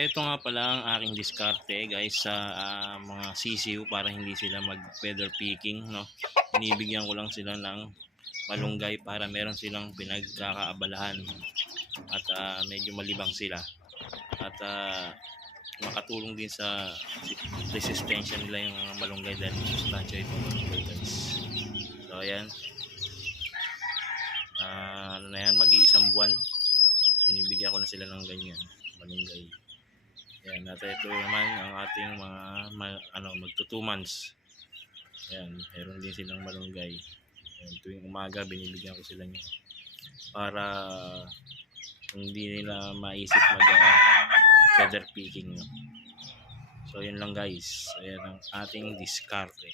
Ito nga pala ang aking diskarte guys sa mga sisiw para hindi sila mag feather picking, no. Binibigyan ko lang sila ng malunggay para meron silang pinagkakaabalahan at medyo malibang sila at makatulong din sa resistensya nila yung malunggay dahil sustansya itong malunggay guys. So ayan, ano na yan, mag-iisang buwan binibigyan ko na sila ng ganyan malunggay. Yan, at ito naman ang ating mga magto 2 months. Yan, meron din silang malunggay. Yan, tuwing umaga binibigyan ko sila niya para hindi nila maisip mag feather picking, no? So yun lang guys, ayan ang ating diskarte.